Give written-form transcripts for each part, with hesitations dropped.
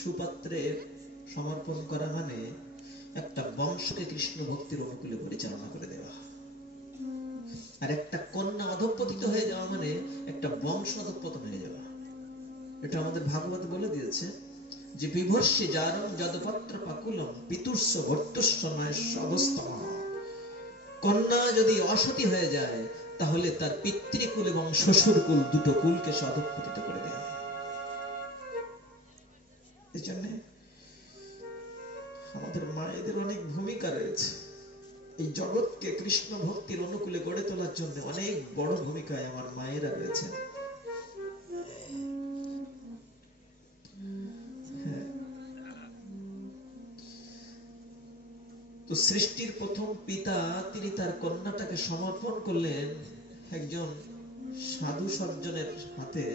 সুপাত্রে সমর্পণ করা মানে একটা বংশকে কৃষ্ণ ভক্তির অনুকূলে পরিচালনা করে দেওয়া, আর একটা কন্যা অধঃপতিত হয়ে যাওয়া মানে একটা বংশ অধঃপতন হয়ে যাওয়া। এটা আমাদের ভাগবত বলে দিয়েছে যে বিভর্ষে জারম যদপত্র পাকুলম পিতুস্য ভর্তুস্য নয়স্য অবস্তম। কন্যা যদি অসতী হয়ে যায় তাহলে তার পিতৃকুল এবং শ্বশুর কুল, দুটো কুলকে সে অধঃপতিত করে দেয়। এই জন্য আমাদের মায়েদের অনেক ভূমিকা রয়েছে। এই জগৎকে কৃষ্ণ ভক্তির অনুকূলে গড়ে তোলার জন্য অনেক বড় ভূমিকায় আমার মায়েরা রয়েছেন। তো সৃষ্টির প্রথম পিতা তিনি তার কন্যাটাকে সমর্পণ করলেন একজন সাধু সজ্জনের হাতে,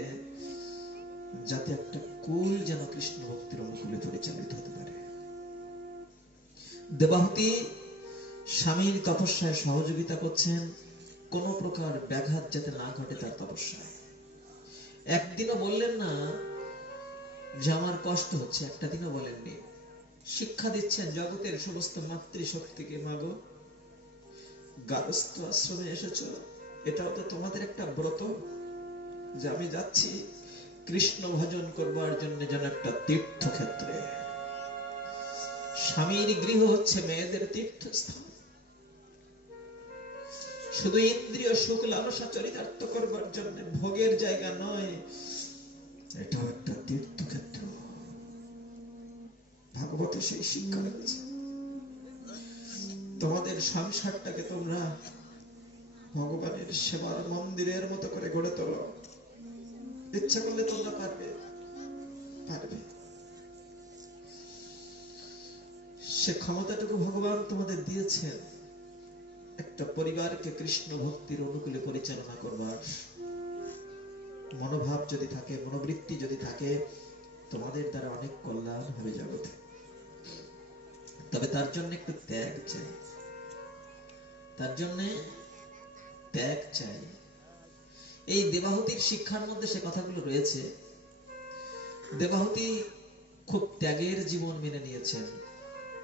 যাতে একটা কুল যেন কৃষ্ণ ভক্তির অনুকূলে পরিচালিত হতে পারে। দেবাহুতি স্বামীর তপস্যায় সহযোগিতা করছেন, কোন প্রকার ব্যাঘাত যাতে না ঘটে তার তপস্যায়। একদিনও বললেন না যে আমার কষ্ট হচ্ছে, একটা দিনও বলেননি। শিক্ষা দিচ্ছেন জগতের সমস্ত মাতৃশক্তিকে, মাগো গারস্থ আশ্রমে এসেছো, এটাও তো তোমাদের একটা ব্রত যে আমি যাচ্ছি কৃষ্ণ ভজন করবার জন্য যেন একটা তীর্থক্ষেত্রে। স্বামীর গৃহ হচ্ছে মেয়েদের তীর্থস্থান, শুধু ইন্দ্রিয় সুখ লালসা চরিতার্থ করবার জন্য ভোগের জায়গা নয়, এটাও একটা তীর্থক্ষেত্র। ভাগবতে সেই শিক্ষা রয়েছে। তোমাদের সংসারটাকে তোমরা ভগবানের সেবার মন্দিরের মতো করে গড়ে তোলো, ইচ্ছা করলে তোমরা পারবে। সে ক্ষমতাটুকু ভগবান তোমাদের দিয়েছেন, একটা পরিবারকে কৃষ্ণ ভক্তির অনুকূলে পরিচালনা করবার মনোভাব যদি থাকে, মনোবৃত্তি যদি থাকে, তোমাদের দ্বারা অনেক কল্যাণ হবে জগতে। তবে তার জন্য একটু ত্যাগ চাই, তার জন্য ত্যাগ চাই। এই দেবাহুতির শিক্ষার মধ্যে সে কথাগুলো রয়েছে। দেবাহুতি খুব ত্যাগের জীবন মেনে নিয়েছেন,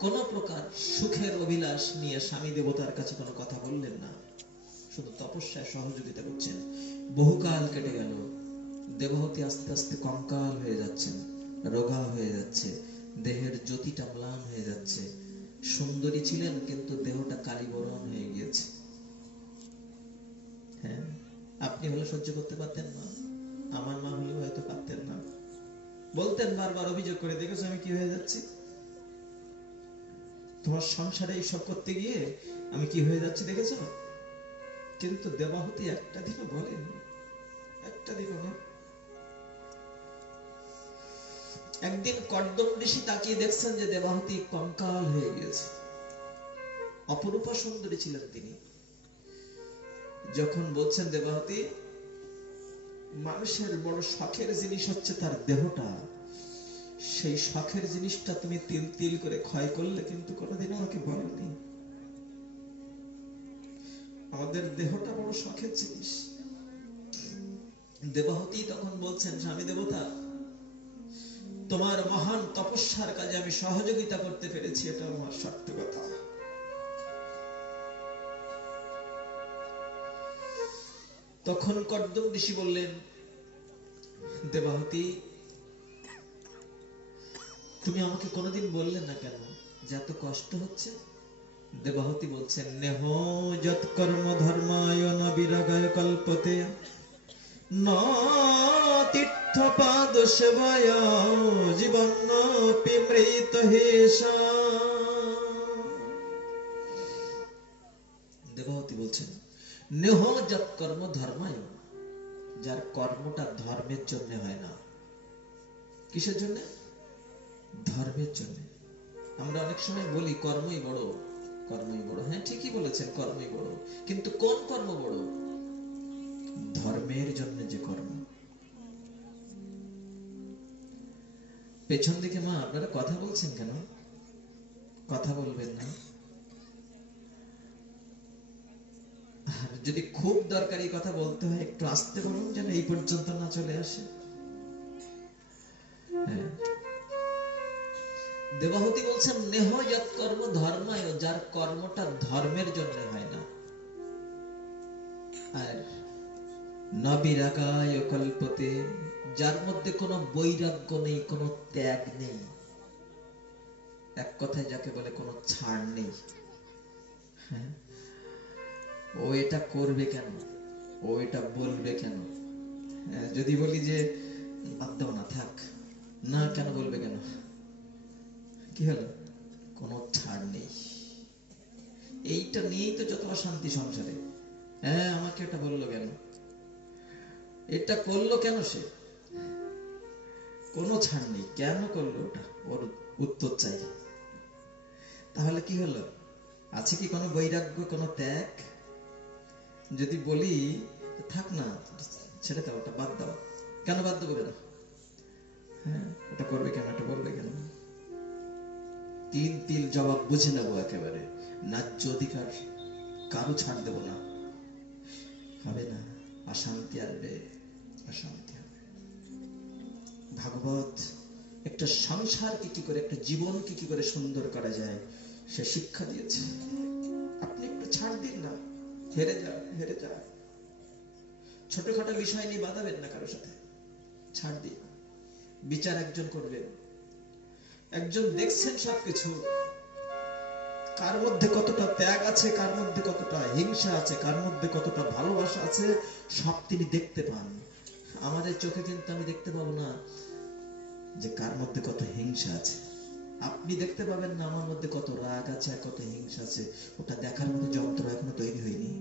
কোন প্রকার সুখের অভিলাষ নিয়ে স্বামী দেবতার কাছে কোনো কথা বললেন না, শুধু তপস্যায় সহযোগিতা করছেন। বহুকাল কেটে গেল, দেবাহুতি আস্তে আস্তে কঙ্কাল হয়ে যাচ্ছেন, রোগা হয়ে যাচ্ছে, দেহের জ্যোতিটা ম্লান হয়ে যাচ্ছে। সুন্দরী ছিলেন কিন্তু দেহটা কালীবরণ হয়ে গিয়েছে। হ্যাঁ, আপনি হলে সহ্য করতে পারতেন না, আমার মা হলে হয়তো পারতেন না। বলতেন বারবার অভিযোগ করে, দেখেছো আমি কি হয়ে যাচ্ছি, তোমার সংসারে এইসব করতে গিয়ে আমি কি হয়ে যাচ্ছি দেখেছো। কিন্তু দেবাহুতি একটা দিনও বলেন, একটা দিনও না। একদিন কর্দম ঋষি তাকিয়ে দেখছেন যে দেবাহুতি কঙ্কাল হয়ে গিয়েছে। অপরূপা সুন্দরী ছিলেন তিনি। যখন বলছেন দেবাহুতি, মানুষের বড় শখের জিনিস হচ্ছে তার দেহটা, সেই শখের জিনিসটা তুমি তিল তিল করে ক্ষয় করলে, কিন্তু কোনোদিন আমাকে বলনি। আমাদের দেহটা বড় শখের জিনিস। দেবাহুতি তখন বলছেন, স্বামী দেবতা, তোমার মহান তপস্যার কাজে আমি সহযোগিতা করতে পেরেছি, এটা আমার সার্থকতা। তখন কর্দম ঋষি বললেন, দেবাহুতি তুমি আমাকে কোনোদিন বললে না কেন যে এত কষ্ট হচ্ছে। দেবাহুতি বলছেন, নেহ যৎ কর্ম ধর্মায় ন বিরাগায় কল্পতে ন তীর্থ পাদ সেবায় জীবন পিমৃত হেষা। দেবাহুতি বলছেন, নেহ যৎ কর্ম ধর্মায়, যার কর্মটা ধর্মের জন্য হয় না। কিসের জন্য? ধর্মের জন্য। আমরা অনেক সময় বলি কর্মই বড়, কর্মই বড়। হ্যাঁ, ঠিকই বলেছেন, কর্মই বড়, কিন্তু কোন কর্ম বড়? ধর্মের জন্য যে কর্ম। পেছন দিকে মা আপনারা কথা বলছেন কেন? কথা বলবেন না। যদি খুব দরকারি কথা বলতে হয় একটু আস্তে বলুন, যেন এই পর্যন্ত না চলে আসে। হ্যাঁ, দেবাহুতি বলছেন নেহ যৎ কর্ম ধর্মায়, যার কর্মটা ধর্মের জন্য হয় না। আর নবিরাগায় কল্পতে, যার মধ্যে কোনো বৈরাগ্য নেই, কোনো ত্যাগ নেই, এক কথায় যাকে বলে কোনো ছাড় নেই। হ্যাঁ, ও এটা করবে কেন, ও এটা বলবে কেন? যদি বলি যে বাদ দাও না, থাক না, কেন বলবে কেন? কি হলো? কোনো ছাড় নেই। এইটা নিয়েই তো যত অশান্তি সংসারে। হ্যাঁ, আমাকে এটা বললো কেন, এটা করলো কেন, সে কোনো ছাড় নেই, কেন করলো ওটা, ওর উত্তর চাই। তাহলে কি হলো? আছে কি কোনো বৈরাগ্য, কোনো ত্যাগ? যদি বলি থাক না, ছেড়ে দাও, ওটা বাদ দাও, কেন বাদ দেবো কেন? হ্যাঁ, ওটা করবে কেন, এটা বলবে কেন? তিল তিল জবাব বুঝে নেবো একেবারে, ন্যায্য অধিকার কারো ছাড় দেব না। হবে না, অশান্তি আসবে, অশান্তি হবে। ভাগবত একটা সংসারকে কি করে, একটা জীবনকে কি করে সুন্দর করা যায় সে শিক্ষা দিয়েছে। আপনি একটু ছাড় দিন না, হেরে যা, হেরে যা, ছোটখাটো বিষয় নিয়ে বাঁধাবেন না কারোর সাথে, ছাড় দিন। বিচার একজন করবেন, একজন দেখছেন সবকিছু, কার মধ্যে কতটা ত্যাগ আছে, কার মধ্যে কতটা হিংসা আছে, কার মধ্যে কতটা ভালোবাসা আছে, সব তিনি দেখতে পান। আমাদের চোখে কিন্তু আমি দেখতে পাবো না যে কার মধ্যে কত হিংসা আছে। আপনি দেখতে পাবেন না আমার মধ্যে কত রাগ আছে আর কত হিংসা আছে, ওটা দেখার মতো যন্ত্র এখনো তৈরি হয়নি।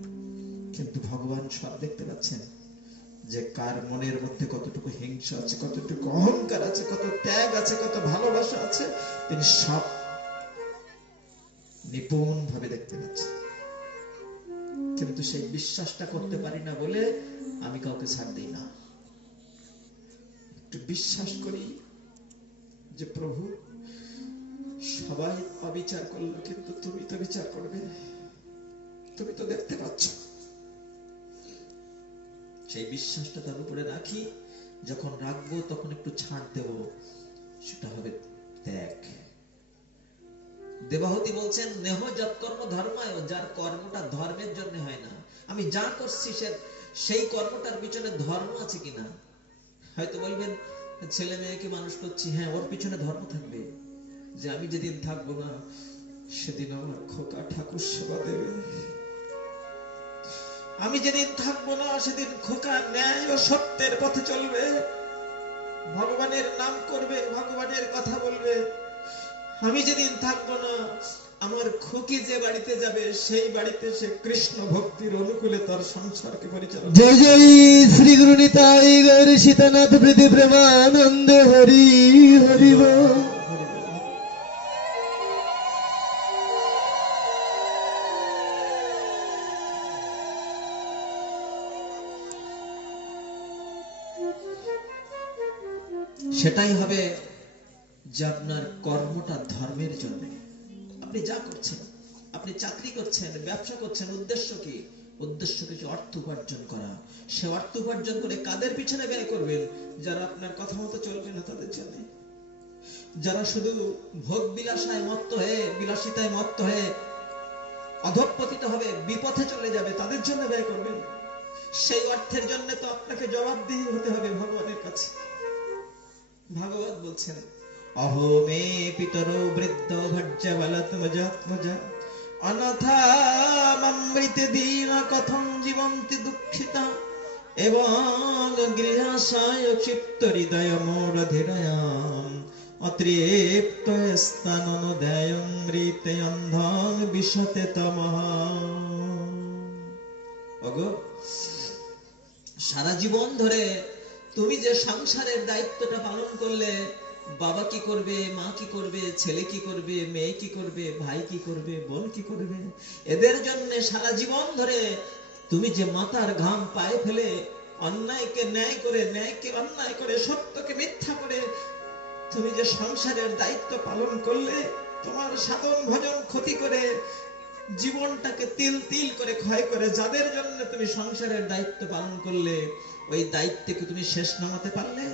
কিন্তু ভগবান সব দেখতে পাচ্ছেন, যে কার মনের মধ্যে কতটুকু হিংসা আছে, কতটুকু অহংকার আছে, কত ত্যাগ আছে, কত ভালোবাসা আছে, তিনি সব নিপুণ ভাবে দেখতে পাচ্ছেন। কিন্তু সেই বিশ্বাসটা করতে পারি না বলে আমি কাউকে ছাড় দিই না। একটু বিশ্বাস করি যে প্রভু সবাই অবিচার করলো, কিন্তু তুমি তো বিচার করবে, তুমি তো দেখতে পাচ্ছ। সেই বিশ্বাসটা তার উপরে রাখি, যখন রাখবো তখন একটু ছাড় দেব, সেটা হবে ত্যাগ। দেবাহুতি বলছেন নেহ যৎকর্ম ধর্মায়, যার কর্মটা ধর্মের জন্য হয় না। আমি যা করছি সেই কর্মটার পিছনে ধর্ম আছে কিনা। হয়তো বলবেন ছেলে মেয়েকে মানুষ করছি, হ্যাঁ ওর পিছনে ধর্ম থাকবে, যে আমি যেদিন থাকবো না সেদিন আমার খোকা ঠাকুর সেবা দেবে, আমি যেদিন থাকবো না সেদিন খোকা ন্যায় ও সত্যের পথে চলবে, ভগবানের নাম করবে, ভগবানের কথা বলবে। আমি যেদিন থাকবো না আমার খুকি যে বাড়িতে যাবে সেই বাড়িতে সে কৃষ্ণ ভক্তির অনুকূলে তার সংসারকে পরিচালনা। জয় জয় শ্রী গুরু নিতাই গৌর সীতানাথ প্রীতি প্রেমানন্দ হরি হরি বল। সেটাই হবে যে আপনার কর্মটা ধর্মের জন্য। আপনি যা করছেন, আপনি চাকরি করছেন, ব্যবসা করছেন, উদ্দেশ্য কি? উদ্দেশ্য কিছু অর্থ উপার্জন করা। সে অর্থ উপার্জন করে কাদের পিছনে ব্যয় করবেন? যারা আপনার কথা মতো চলবে না তাদের জন্য, যারা শুধু ভোগ বিলাসায় মত্ত হয়ে, বিলাসিতায় মত্ত হয়ে অধঃপতিত হবে, বিপথে চলে যাবে, তাদের জন্য ব্যয় করবেন। সেই অর্থের জন্য তো আপনাকে জবাবদিহি হতে হবে ভগবানের কাছে। ভাগবত বলছেন অহো মে পিতরো বৃদ্ধ ভজ্য বলত্মজাত্মজা অনথামৃত দীন কথম জীবন্তি দুঃখিতা এবং গৃহাশায় ক্ষিপ্ত হৃদয় মোরধিরয়াম অতৃপ্ত স্থাননোদয়ং মৃতে অন্ধং বিশতে তমঃ। ওগো, সারা জীবন ধরে তুমি যে সংসারের দায়িত্বটা পালন করলে, বাবা কি করবে, মা কি করবে, ছেলে কি করবে, মেয়ে কি করবে, ভাই কি করবে, বোন কি করবে, এদের জন্য সারা জীবন ধরে তুমি যে মাথার ঘাম পায়ে ফেলে অন্যায়কে ন্যায় করে, ন্যায়কে অন্যায় করে, সত্যকে মিথ্যা করে তুমি যে সংসারের দায়িত্ব পালন করলে, তোমার সাধন ভজন ক্ষতি করে, জীবনটাকে তিল তিল করে ক্ষয় করে, যাদের জন্য তুমি সংসারের দায়িত্ব পালন করলে, ওই দায়িত্বকে তুমি শেষ নামাতে পারলে?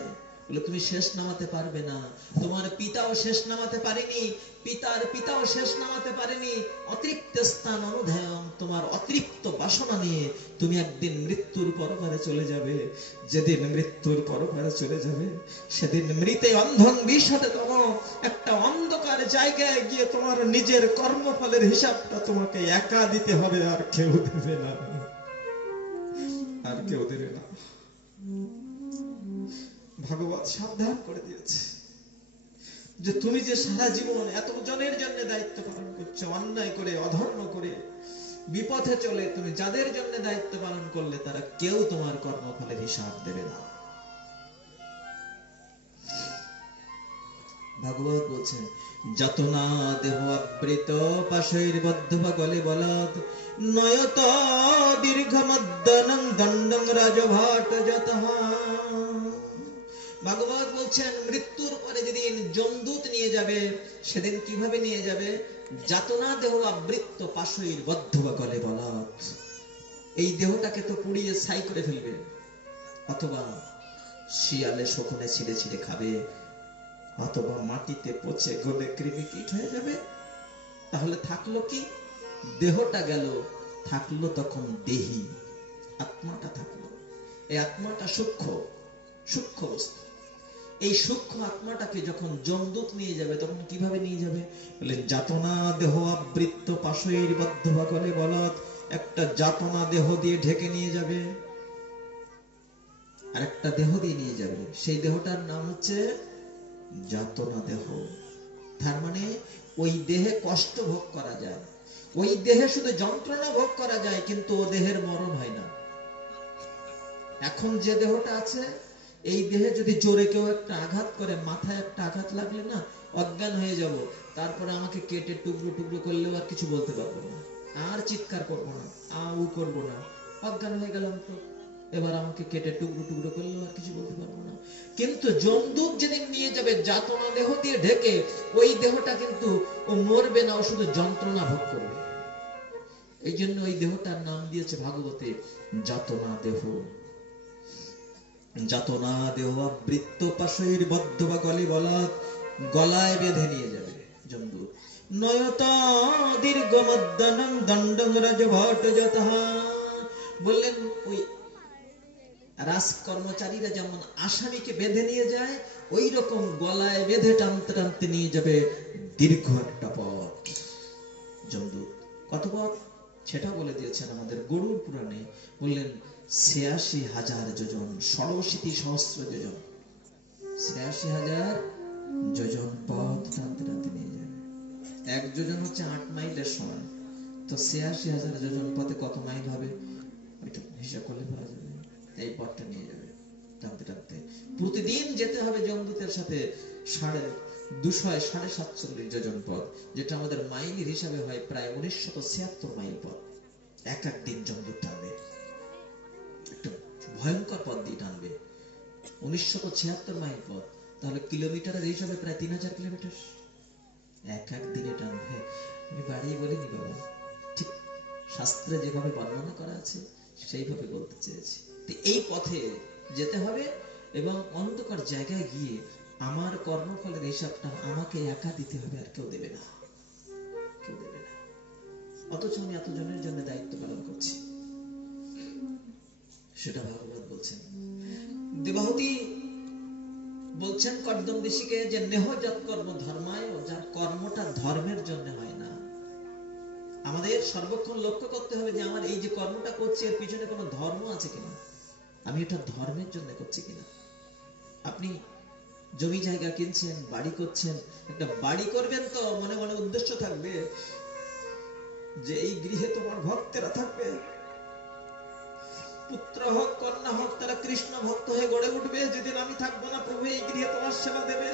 বলে তুমি শেষ নামাতে পারবে না, তোমার পিতাও শেষ নামাতে পারেনি, পিতার পিতাও শেষ নামাতে পারেনি। অতৃপ্ত স্থান অনুধায়ন, তোমার অতৃপ্ত বাসনা নিয়ে তুমি একদিন মৃত্যুর পরপারে চলে যাবে। যেদিন মৃত্যুর পরপারে চলে যাবে, সেদিন মৃতে অন্ধন বিষাদতম একটা অন্ধকার জায়গায় গিয়ে তোমার নিজের কর্মফলের হিসাবটা তোমাকে একা দিতে হবে, আর কেউ দেবে না, আর কেউ দেবে না। ভগবান সাবধান করে দিয়েছে যে তুমি যে সারা জীবন এত জনের জন্য দায়িত্ব পালন করছো, অন্যায় করে, অধর্ম করে, বিপথে চলে, তুমি যাদের জন্য দায়িত্ব পালন করলে তারা কেউ তোমার কর্মফলের হিসাব দেবে না। ভাগবত বলছেন, যতনা দেহ আবৃত পাশৈর্বদ্ধ বা গলে বলৎ নয়ত দীর্ঘ মদ্দনং দণ্ডং রাজভাট যতঃ। ভাগবত বলছেন, মৃত্যুর পরে যেদিন যমদূত নিয়ে যাবে, সেদিন কিভাবে নিয়ে যাবে? যাতনা দেহ আবৃত্ত পাশৈর্বদ্ধ বা গলে বলৎ। এই দেহটাকে তো পুড়িয়ে ছাই করে ফেলবে, অথবা শিয়ালে শকুনে ছিঁড়ে ছিঁড়ে খাবে, অথবা মাটিতে পচে গলে কৃমিকীট হয়ে যাবে। তাহলে থাকলো কি? দেহটা গেল, থাকলো তখন দেহি, আত্মাটা থাকলো। এই আত্মাটা সূক্ষ্ম সূক্ষ্ম বস্তু। এই সূক্ষ্ম আত্মাটাকে যখন যমদূত নিয়ে যাবে, তখন কিভাবে নিয়ে যাবে? বলে যাতনা দেহ আবৃত্ত পাশৈর্বদ্ধ বা গলে বলৎ। একটা যাতনা দেহ দিয়ে ঢেকে নিয়ে যাবে, আর একটা দেহ দিয়ে নিয়ে যাবে। সেই দেহটার নাম হচ্ছে যাতনা দেহ। তার মানে ওই দেহে কষ্ট ভোগ করা যায়, ওই দেহে শুধু যন্ত্রণা ভোগ করা যায়, কিন্তু ও দেহের মরণ হয় না। এখন যে দেহটা আছে, এই দেহে যদি জোরে কেউ একটা আঘাত করে, মাথায় একটা আঘাত লাগলে না অজ্ঞান হয়ে যাব, তারপরে আমাকে কেটে টুকরো টুকরো করলেও আর কিছু বলতে পারবো না, আর চিৎকার করবো না, আউ করবো না, অজ্ঞান হয়ে গেলাম তো। এবার আমাকে কেটে টুকরো টুকরো করলেও আর কিছু বলতে পারবো না। কিন্তু যমদূত যেদিন নিয়ে যাবে যাতনা দেহ দিয়ে ঢেকে, ওই দেহটা কিন্তু ও মরবে না, ও শুধু যন্ত্রণা ভোগ করবে। এই জন্য ওই দেহটার নাম দিয়েছে ভাগবতে যাতনা দেহ। যাতনা দেহ আবৃত্ত পাশৈর্বদ্ধ বা গলে বলৎ। গলায় বেঁধে নিয়ে যাবে যমদূত। নয়ত দীর্ঘ মদ্দনং দণ্ডং রাজভাট যতঃ। বললেন, ওই রাজকর্মচারীরা যেমন আসামিকে বেঁধে নিয়ে যায়, ওই রকম গলায় বেঁধে টানতে টানতে নিয়ে যাবে দীর্ঘ একটা পথ যমদূত। কত পথ সেটা বলে দিয়েছেন আমাদের গরুড় পুরাণে। বললেন ৮৬,০০০ যোজন, ৬৭ যোজন, ৮৬,০০০ যোজন পথ টানতে টানতে নিয়ে যাবে। ১ যোজন হচ্ছে ৮ মাইলের সমান, তো ৮৬,০০০ যোজন পথে কত মাইল হবে ওইটা হিসাব করলে পাওয়া যাবে। এই পথটা নিয়ে যাবে টানতে টানতে। প্রতিদিন যেতে হবে যমদূতের সাথে ২৭৭ যোজন পথ, যেটা আমাদের মাইলের হিসাবে হয় প্রায় ১৯৭৬ মাইল পথ। এক দিন যমদূত টানবে, একটা ভয়ঙ্কর পথ দিয়ে টানবে। ১৯৭৬ মাইল পথ, তাহলে কিলোমিটারের হিসাবে প্রায় ৩০০০ কিলোমিটার এক দিনে টানবে। আমি বাড়িয়ে বলিনি বাবা, ঠিক শাস্ত্রে যেভাবে বর্ণনা করা আছে সেইভাবে বলতে চেয়েছি। এই পথে যেতে হবে, এবং অন্ধকার জায়গায় গিয়ে আমার কর্মফলের হিসাবটা আমাকে একা দিতে হবে, আর কেউ দেবে না, কেউ দেবে না। অথচ আমি এতজনের জন্য দায়িত্ব পালন করছি, সেটা ভাগবত বলছেন। দেবাহুতি বলছেন কর্দম ঋষিকে যে নেহ যৎ কর্ম ধর্মায়, যার কর্মটা ধর্মের জন্য হয় না। আমাদের সর্বক্ষণ লক্ষ্য করতে হবে যে আমার এই যে কর্মটা করছি এর পিছনে কোনো ধর্ম আছে কিনা, আমি এটা ধর্মের জন্য করছি কিনা। আপনি জমি জায়গা কিনছেন, বাড়ি করছেন, একটা বাড়ি করবেন তো মনে মনে উদ্দেশ্য থাকবে যে এই গৃহে তোমার ভক্তেরা থাকবে, পুত্র হোক কন্যা হোক তারা কৃষ্ণ ভক্ত হয়ে গড়ে উঠবে। যেদিন আমি থাকবো না, প্রভু এই গৃহে তোমার সেবা দেবে,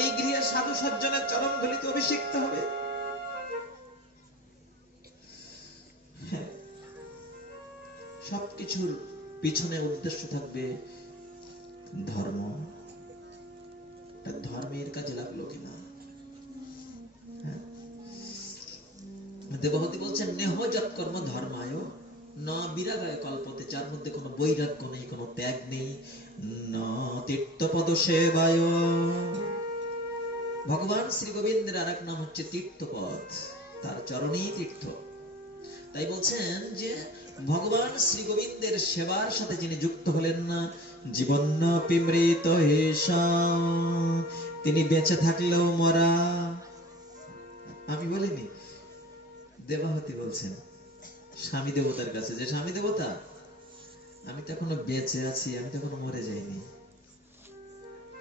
এই গৃহে সাধু সজ্জনের চরণ ধুলিতে অভিষিক্ত হবে। সবকিছুর পিছনে উদ্দেশ্য থাকবে ধর্ম, ধর্মের কাজে লাগলো কিনা। দেবহূতি বলছেন নেহ যৎ কর্ম ধর্মায়, ন বিরাগায় কল্পতে, যার মধ্যে কোনো বৈরাগ্য নেই, কোনো ত্যাগ নেই। ন তীর্থপদ সেবায়, ভগবান শ্রী গোবিন্দের আর এক নাম হচ্ছে তীর্থপদ, তার চরণই তীর্থ। তাই বলছেন যে ভগবান শ্রী গোবিন্দের সেবার সাথে যিনি যুক্ত হলেন না, জীবন পিমৃত হেষা, তিনি বেঁচে থাকলেও মরা। আমি বলিনি, দেবাহতি বলছেন স্বামী দেবতার কাছে, যে স্বামী দেবতা আমি তো এখনো বেঁচে আছি, আমি তো এখনো মরে যাইনি,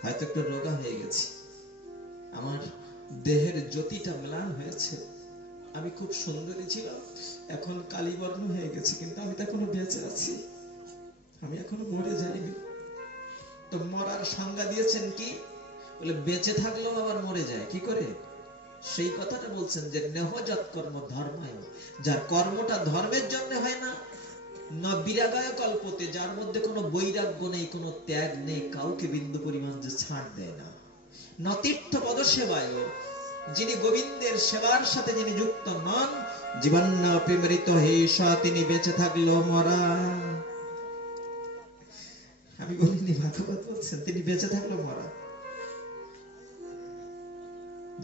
হয়তো একটু রোগা হয়ে গেছি, আমার দেহের জ্যোতিটা ম্লান হয়েছে, আমি খুব সুন্দরী ছিলাম, এখন কালীবর্ণ হয়ে গেছি, কিন্তু আমি তো এখনো বেঁচে আছি, আমি এখনো মরে যাইনি। তো মরার সংজ্ঞা দিয়েছেন কি, বলে বেঁচে থাকলেও আবার মরে যায় কি করে, সেই কথাটা বলছেন যে নেহ যৎ কর্ম ধর্মায়, যার কর্মটা ধর্মের জন্য হয় না, না বিরাগায় কল্পতে, যার মধ্যে কোনো বৈরাগ্য নেই, কোনো ত্যাগ নেই, কাউকে বিন্দু পরিমাণ যে ছাড় দেয় না, ন তীর্থ পদ সেবায়, যিনি গোবিন্দের সেবার সাথে যিনি যুক্ত নন, জীবন পিমৃত হেষা, তিনি বেঁচে থাকলেও মরা। আমি বলিনি, ভাগবত বলছেন তিনি বেঁচে থাকলেও মরা,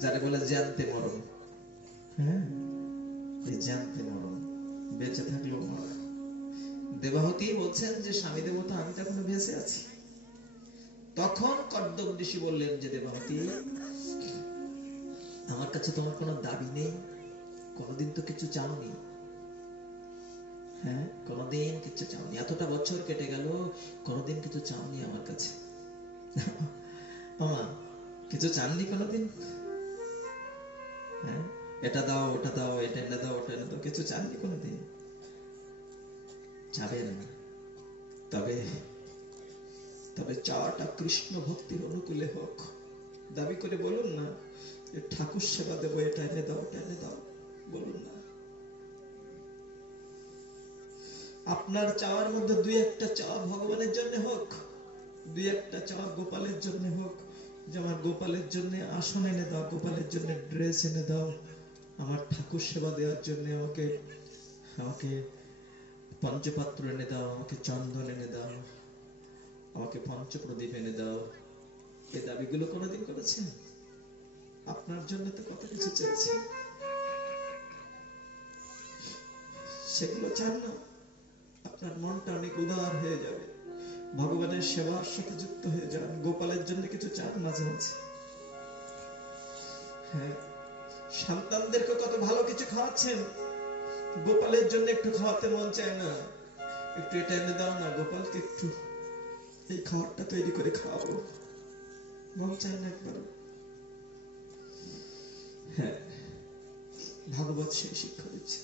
যারে বলে জানতে মরণ, হ্যাঁ এই জানতে মরণ, বেঁচে থাকলেও মরা। দেবাহতি বলছেন যে স্বামী দেবতা আমি তো এখনো বেঁচে আছি। তখন কর্দম ঋষি বললেন যে দেবাহতি, আমার কাছে তোমার কোনো দাবি নেই, কোনোদিন তো কিছু চাওনি, হ্যাঁ কোনোদিন কিছু চাওনি, এতটা বছর কেটে গেল কোনোদিন কিছু চাওনি আমার কাছে, মামা কিছু চাননি কোনোদিন, হ্যাঁ এটা দাও ওটা দাও, এটা এনে দাও ওটা এনে দাও, কিছু চাননি কোনোদিন, চাবেন, তবে তবে চাওয়াটা কৃষ্ণ ভক্তির অনুকূলে হোক, দাবি করে বলুন না যে ঠাকুর সেবা দেবো, এটা এনে দাও ওটা এনে দাও, বলুন না। আপনার চাওয়ার মধ্যে দুই একটা চাওয়া ভগবানের জন্য হোক, দুই একটা চাওয়া গোপালের জন্য হোক, যে আমার গোপালের জন্য আসন এনে দাও, গোপালের জন্য ড্রেস এনে দাও, আমার ঠাকুর সেবা দেওয়ার জন্য আমাকে আমাকে পঞ্চপাত্র এনে দাও, আমাকে চন্দন এনে দাও, আমাকে পঞ্চপ্রদীপ এনে দাও। এই দাবিগুলো কোনোদিন করেছেন? আপনার জন্য তো কত কিছু চেয়েছি, সেগুলো চান না, আপনার মনটা অনেক উদার হয়ে যাবে, ভগবানের সেবার সাথে যুক্ত হয়ে যান, গোপালের জন্য কিছু চান মাঝে মাঝে। হ্যাঁ সন্তানদেরকে কত ভালো কিছু খাওয়াচ্ছেন, গোপালের জন্য একটু খাওয়াতে মন চায় না, একটু এটা এনে দাও না, গোপালকে একটু এই খাবারটা তৈরি করে খাওয়াবো, মন চায় না একবার। হ্যাঁ ভাগবত সেই শিক্ষা দিচ্ছে।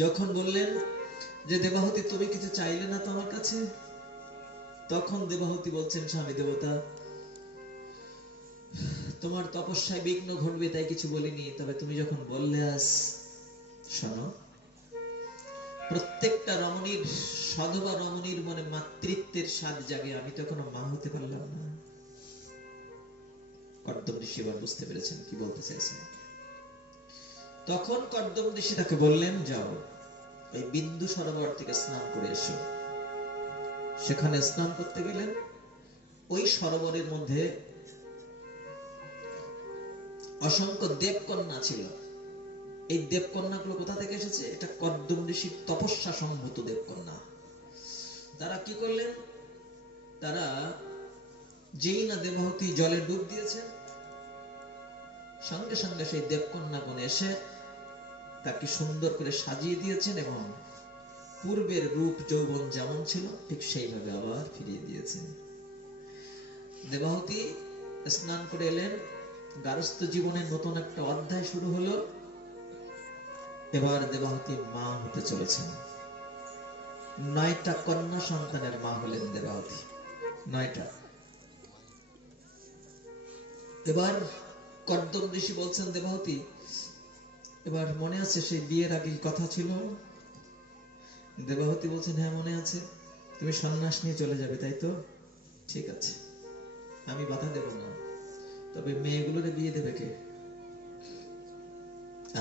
যখন বললেন যে দেবাহতি তুমি কিছু চাইলে না তো আমার কাছে, তখন দেবাহতি বলছেন স্বামী দেবতা তোমার তপস্যায় বিঘ্ন ঘটবে তাই কিছু বলিনি, তবে তুমি যখন বললে আজ শোনো, প্রত্যেকটা রমণীর সধবা রমণীর মনে মাতৃত্বের স্বাদ জাগে, আমি তো এখনো মা হতে পারলাম না। কর্দম ঋষি এবার বুঝতে পেরেছেন কি বলতে চাইছেন। তখন কর্দম ঋষি তাকে বললেন যাও ওই বিন্দু সরোবর থেকে স্নান করে এসো। সেখানে স্নান করতে গেলেন, ওই সরোবরের মধ্যে অসংখ্য দেবকন্যা ছিল। এই দেবকন্যাগুলো কোথা থেকে এসেছে? এটা কর্দম ঋষির তপস্যা সম্ভূত দেবকন্যা। তারা কি করলেন? তারা যেই না দেবাহুতি জলে ডুব দিয়েছেন, সঙ্গে সঙ্গে সেই দেবকন্যাগণ এসে তাকে সুন্দর করে সাজিয়ে দিয়েছেন এবং পূর্বের রূপ যৌবন যেমন ছিল ঠিক সেইভাবে আবার ফিরিয়ে দিয়েছেন। দেবাহুতি স্নান করে এলেন, গারস্থ জীবনের নতুন একটা অধ্যায় শুরু হলো। এবার দেবাহুতি মা হতে চলেছেন, 9টা কন্যা সন্তানের মা হলেন দেবাহুতি, 9টা। এবার কর্দম ঋষি বলছেন দেবাহুতি এবার মনে আছে সেই বিয়ের আগে কথা ছিল? দেবাহুতি বলছেন হ্যাঁ মনে আছে, তুমি সন্ন্যাস নিয়ে চলে যাবে তাই তো? ঠিক আছে, আমি বাধা দেব না, তবে মেয়েগুলোরে বিয়ে দেবে কে?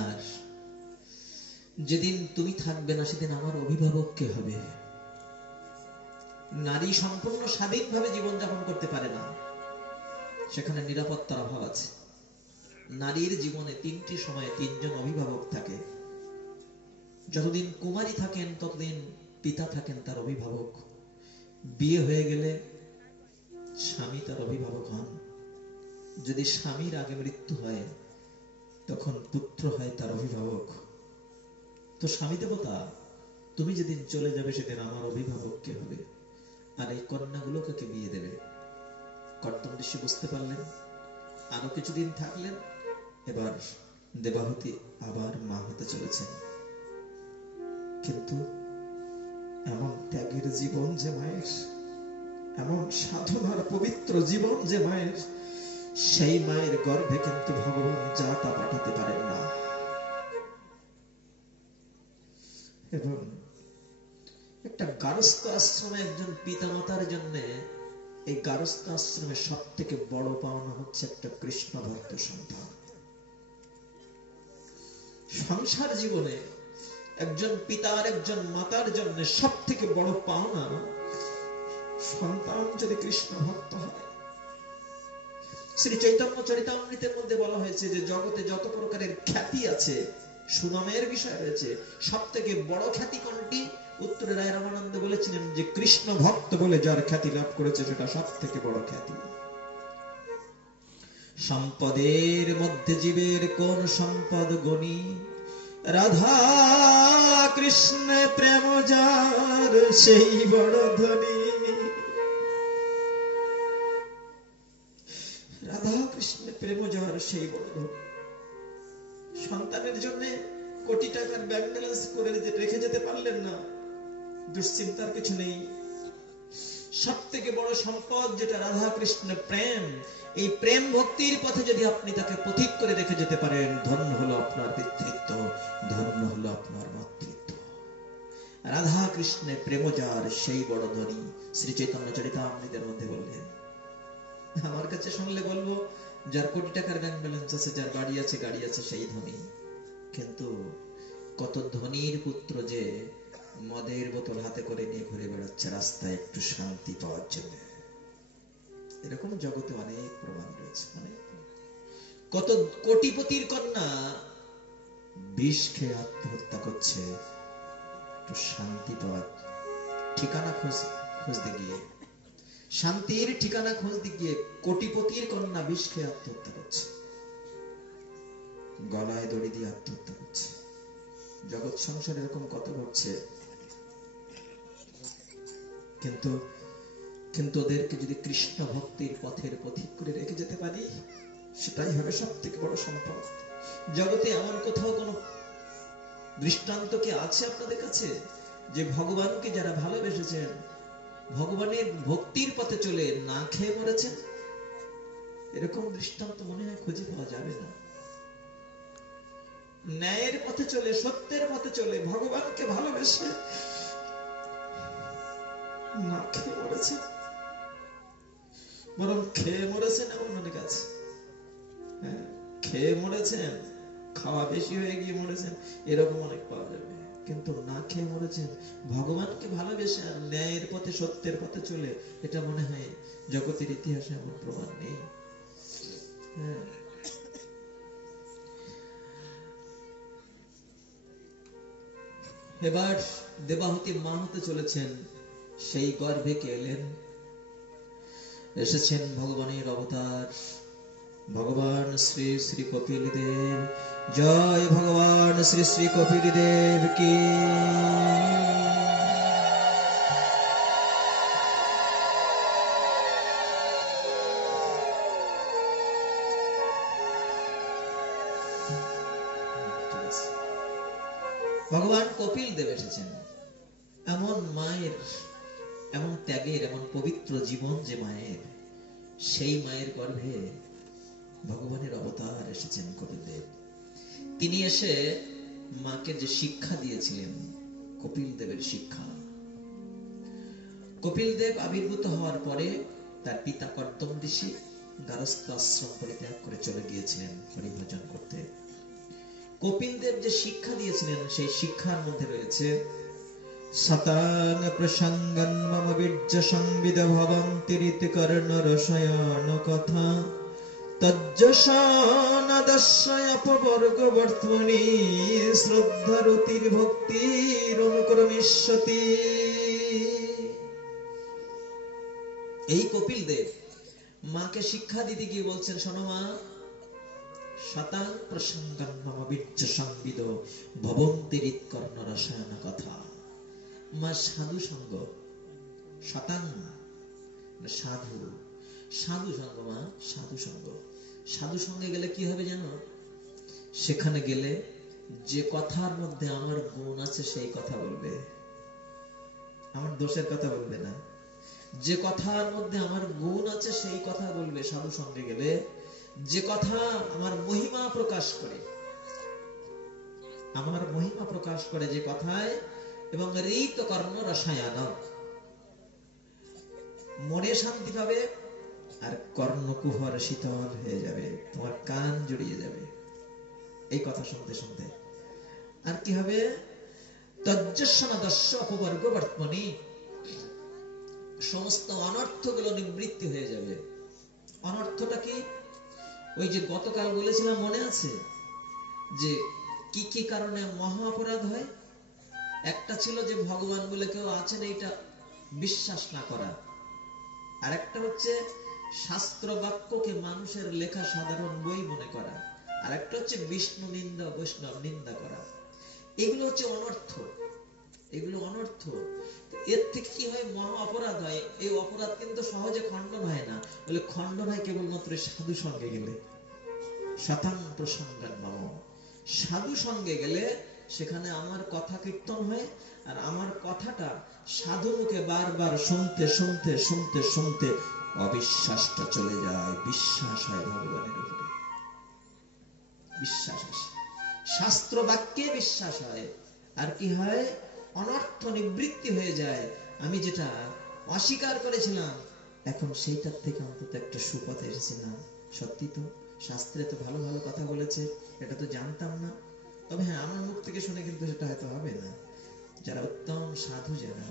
আর যেদিন তুমি থাকবে না সেদিন আমার অভিভাবক কে হবে? নারী সম্পূর্ণ স্বাধীনভাবে জীবনযাপন করতে পারে না, সেখানে নিরাপত্তার অভাব আছে। নারীর জীবনে তিনটি সময়ে তিনজন অভিভাবক থাকে। যতদিন কুমারী থাকেন ততদিন পিতা থাকেন তার অভিভাবক। বিয়ে হয়ে গেলে স্বামী তার অভিভাবক হন। যদি স্বামীর আগে মৃত্যু হয় তখন পুত্র হয় তার অভিভাবক। তো স্বামী দেবতা, তুমি যেদিন চলে যাবে সেদিন আমার অভিভাবক কে হবে? আর এই কন্যাগুলোকে কে বিয়ে দেবে? কর্দম ঋষি বুঝতে পারলেন, আরো কিছুদিন থাকলেন, এবার দেবাহুতি আবার মা হতে চলেছেন। কিন্তু এমন ত্যাগের জীবন যে মায়ের, এমন সাধনার পবিত্র জীবন যে মায়ের, সেই মায়ের গর্ভে কিন্তু ভগবান যা তা পাঠাতে পারেন না। এবং একটা গারস্থ আশ্রমে একজন পিতামাতার জন্য এই গারস্থ আশ্রমের সব থেকে বড় পাওনা হচ্ছে একটা কৃষ্ণ ভক্ত সন্তান। সংসার জীবনে একজন পিতার একজন মাতার জন্য সব থেকে বড় পাওনা সন্তান যদি কৃষ্ণ ভক্ত হয়। শ্রী চৈতন্য চরিতামৃতের মধ্যে বলা হয়েছে যে জগতে যত প্রকারের খ্যাতি আছে, সুনামের বিষয় রয়েছে, সব থেকে বড় খ্যাতি কোনটি? উত্তরে রায় রামানন্দ বলেছিলেন যে কৃষ্ণ ভক্ত বলে যার খ্যাতি লাভ করেছে সেটা সব থেকে বড় খ্যাতি। সম্পদের মধ্যে জীবের কোন সম্পদ গণি? রাধা কৃষ্ণ প্রেম যার সেই বড় ধনী। রাধা কৃষ্ণ প্রেম যার সেই বড় ধনী। সন্তানের জন্য কোটি টাকার ব্যাংক ব্যালেন্স করে রেখে যেতে পারলেন না, দুশ্চিন্তার কিছু নেই। সব থেকে বড় সম্পদ যেটা রাধা কৃষ্ণ প্রেম, এই প্রেম ভক্তির পথে যদি আপনি তাকে পথিক করে রেখে যেতে পারেন, ধন্য হলো আপনার পিতৃত্ব, ধন্য হলো আপনার মাতৃত্ব। রাধা কৃষ্ণের প্রেম যার সেই বড় ধনী, শ্রী চৈতন্য চরিতামৃতের মধ্যে বললেন। আমার কাছে শুনলে বলবো যার কোটি টাকার ব্যাংক ব্যালেন্স আছে, যার বাড়ি আছে গাড়ি আছে সেই ধনী। কিন্তু কত ধনীর পুত্র যে মদের বোতল হাতে করে নিয়ে ঘুরে বেড়াচ্ছে রাস্তায় একটু শান্তি পাওয়ার জন্য। এরকম জগতে অনেক প্রমাণ রয়েছে। কত কোটিপতির কন্যা বিষ খেয়ে আত্মহত্যা করছে একটু শান্তি পাওয়ার ঠিকানা খুঁজতে গিয়ে, শান্তির ঠিকানা খুঁজতে গিয়ে কোটিপতির কন্যা বিষ খেয়ে আত্মহত্যা করছে, গলায় দড়ি দিয়ে আত্মহত্যা করছে। জগৎ সংসার এরকম কত ঘটছে। কিন্তু ওদেরকে যদি কৃষ্ণ ভক্তির পথের পথিক করে রেখে যেতে পারি, সেটাই হবে সব থেকে বড় সম্পদ। জগতে এমন কোথাও কোন দৃষ্টান্ত কি আছে আপনাদের কাছে যে ভগবানকে যারা ভালোবেসেছেন, ভগবানের ভক্তির পথে চলে না খেয়ে মরেছেন? এরকম দৃষ্টান্ত মনে হয় খুঁজে পাওয়া যাবে না। ন্যায়ের পথে চলে, সত্যের পথে চলে, ভগবানকে ভালোবেসে না খেয়ে মরেছেন, বরং খেয়ে মরেছেন এমন অনেক আছে। খেয়ে মরেছেন, খাওয়া বেশি হয়ে গিয়ে মরেছেন, এরকম অনেক পাওয়া যাবে। কিন্তু না খেয়ে মরেছেন ভগবানকে ভালোবেসে আর ন্যায়ের পথে সত্যের পথে চলে, এটা মনে হয় জগতের ইতিহাসে এমন প্রমাণ নেই। এবার দেবাহুতি মা হতে চলেছেন, সেই গর্ভে কে এলেন? এসেছেন ভগবানের অবতার ভগবান শ্রী শ্রী কপিল দেব। জয় ভগবান শ্রী শ্রী কপিল দেব কি। ভগবান কপিল দেব এসেছেন। এমন মায়ের, এমন ত্যাগের, এমন পবিত্র জীবন যে মায়ের, সেই মায়ের গর্ভে ভগবানের অবতার এসেছেন কপিল দেব। তিনি এসে মাকে যে শিক্ষা দিয়েছিলেন, কপিল দেবের শিক্ষা। কপিল দেব আবির্ভূত হওয়ার পরে তার পিতা কর্দম ঋষি গারস্থ আশ্রম পরিত্যাগ করে চলে গিয়েছিলেন হরিভজন করতে। কপিল দেব যে শিক্ষা দিয়েছিলেন সেই শিক্ষার মধ্যে রয়েছে শতাং প্রসঙ্গন মম বীর্য সংবিদ ভবন্তি রীতি কর্ণ রসায়ন কথা তজ্জসানদস্যপবর্গবর্ত্মনি শ্রদ্ধারতির ভক্তির অনুক্রমিষ্যতি। এই কপিল দেব মাকে শিক্ষা দিতে গিয়ে বলছেন, শোনো মা, শতাং প্রসঙ্গম মম বীর্য সংবিদ ভবন্তি রীতি কর্ণ রসায়ন কথা। মা সাধু সঙ্গ, শতাং সাধু, সাধু সঙ্গ মা, সাধু সঙ্গ। সাধু সঙ্গে গেলে কি হবে জানো? সেখানে গেলে যে কথার মধ্যে আমার গুণ আছে সেই কথা বলবে, আমার দোষের কথা বলবে না। যে কথার মধ্যে আমার গুণ আছে সেই কথা বলবে সাধু সঙ্গে গেলে। যে কথা আমার মহিমা প্রকাশ করে, আমার মহিমা প্রকাশ করে যে কথায়, এবং ঋত কর্ণ রসায়ন, মনে শান্তি পাবে আর কর্ণকুহর শীতল হয়ে যাবে, তোমার কান জড়িয়ে যাবে এই কথা শুনতে শুনতে। আর কি হবে? তজ্জস্যনাদস্য অপবর্গ বর্তমানে সমস্ত অনর্থগুলো নিবৃত্তি হয়ে যাবে। অনর্থটা কি? ওই যে গতকাল বলেছিলাম, মনে আছে যে কি কি কারণে মহা অপরাধ হয়? একটা ছিল যে ভগবান বলে কেউ আছেন এইটা বিশ্বাস না করা, আর একটা হচ্ছে শাস্ত্র বাক্যকে মানুষের লেখা সাধারণ বই মনে করা, আর একটা হচ্ছে বিষ্ণু নিন্দা বৈষ্ণব নিন্দা করা। এগুলো হচ্ছে অনর্থ, এগুলো অনর্থ। এর থেকে কি হয়? মহা অপরাধ হয়। এই অপরাধ কিন্তু সহজে খণ্ডন হয় না, বলে খণ্ডন হয় কেবলমাত্র সাধু সঙ্গে গেলে। শতাং প্রসঙ্গন মম, সাধু সঙ্গে গেলে সেখানে আমার কথা কীর্তন হয়, আর আমার কথাটা সাধু মুখে বারবার শুনতে শুনতে শুনতে শুনতে অবিশ্বাসটা চলে যায়, বিশ্বাস হয় ভগবানের উপরে, বিশ্বাস আসে, শাস্ত্র বাক্যে বিশ্বাস হয়। আর কি হয়? অনর্থ নিবৃত্তি হয়ে যায়। আমি যেটা অস্বীকার করেছিলাম এখন সেইটার থেকে অন্তত একটা সুপথে এসেছিলাম। সত্যি তো, শাস্ত্রে তো ভালো ভালো কথা বলেছে, এটা তো জানতাম না। তবে হ্যাঁ, আমার মুখ থেকে শুনে কিন্তু সেটা হয়তো হবে না। যারা উত্তম সাধু, যারা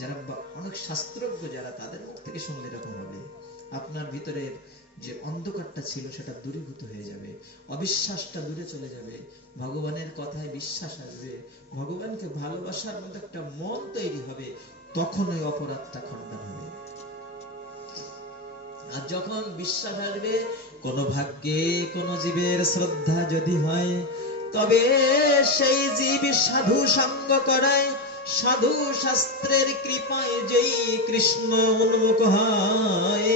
যারা অনেক শাস্ত্রজ্ঞ যারা, তাদের মুখ থেকে শুনলে এরকম হবে। আপনার ভিতরের যে অন্ধকারটা ছিল সেটা দূরীভূত হয়ে যাবে, অবিশ্বাসটা দূরে চলে যাবে, ভগবানের কথায় বিশ্বাস আসবে, ভগবানকে ভালোবাসার মতো একটা মন তৈরি হবে, তখন ওই অপরাধটা খণ্ডন হবে। আর যখন বিশ্বাস আসবে, কোন ভাগ্যে কোন জীবের শ্রদ্ধা যদি হয়, তবে সেই জীব সাধু সঙ্গ করায়, সাধু শাস্ত্রের কৃপায় যেই কৃষ্ণ উন্মুখ হয়,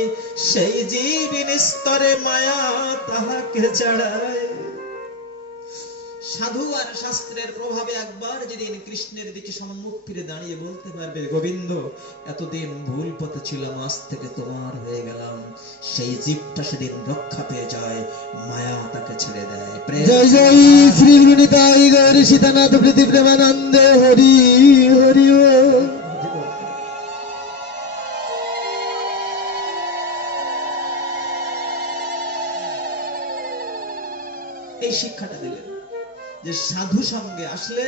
সেই জীব নিস্তরে মায়া তাহাকে ছাড়ায়। সাধু আর শাস্ত্রের প্রভাবে একবার যেদিন কৃষ্ণের দিকে সম্মুখ ফিরে দাঁড়িয়ে বলতে পারবে, গোবিন্দ এতদিন ভুল পথে ছিলাম, আজ থেকে তোমার হয়ে গেলাম, সেই জীবটা সেদিন রক্ষা পেয়ে যায়, মায়া তাকে ছেড়ে দেয়। জয় জয় শ্রী গুরু নিতাই গৌর সীতানাথ প্রীতি প্রেমানন্দ হরি হরি। এই শিক্ষাটা দিলেন যে সাধু সঙ্গে আসলে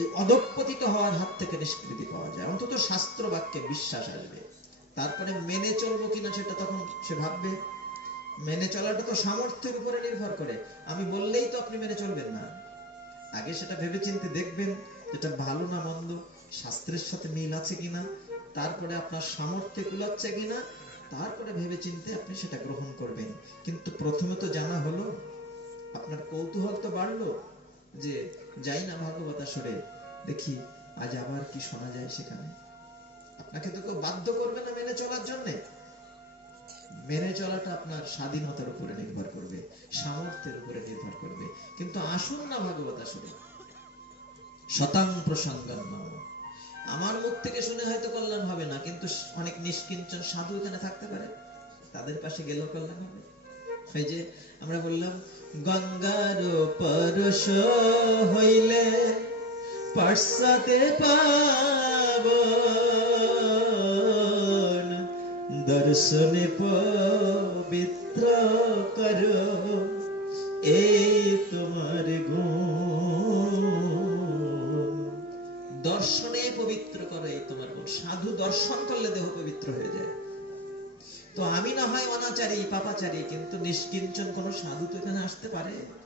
এই অধঃপতিত হওয়ার হাত থেকে নিষ্কৃতি পাওয়া যায়, অন্তত শাস্ত্র বাক্যে বিশ্বাস আসবে। তারপরে মেনে চলবো কিনা সেটা তখন সে ভাববে। মেনে চলাটা তো সামর্থ্যের উপরে নির্ভর করে, আমি বললেই তো আপনি মেনে চলবেন না। আগে সেটা ভেবে চিন্তে দেখবেন যেটা ভালো না মন্দ, শাস্ত্রের সাথে মিল আছে কিনা, তারপরে আপনার সামর্থ্যে কুলাচ্ছে কিনা, তারপরে ভেবে চিন্তে আপনি সেটা গ্রহণ করবেন। কিন্তু প্রথমে তো জানা হলো, আপনার কৌতূহল তো বাড়লো যে যাই না ভাগবত আসরে, দেখি আজ আবার কি শোনা যায় সেখানে। আপনাকে তো কেউ বাধ্য করবে না মেনে চলার জন্য। মেনে চলাটা আপনার স্বাধীনতার উপরে নির্ভর করবে, সামর্থ্যের উপরে নির্ভর করবে। কিন্তু আসুন না ভাগবত আসরে, শতাং প্রসঙ্গন মম। আমার মুখ থেকে শুনে হয়তো কল্যাণ হবে না, কিন্তু অনেক নিষ্কিঞ্চন সাধু এখানে থাকতে পারে, তাদের পাশে গেলেও কল্যাণ হবে। এই যে আমরা বললাম, গঙ্গার পরশ হইলে পার্শ্বতে পাবন, দর্শনে পবিত্র কর, এই তো তোমার গুণ। দর্শনে পবিত্র করে তোমার গুণ। সাধু দর্শন করলে দেহ পবিত্র হয়ে যায়। তো আমি না হয় অনাচারী পাপাচারী, কিন্তু নিষ্কিঞ্চন কোন সাধু তো এখানে আসতে পারে?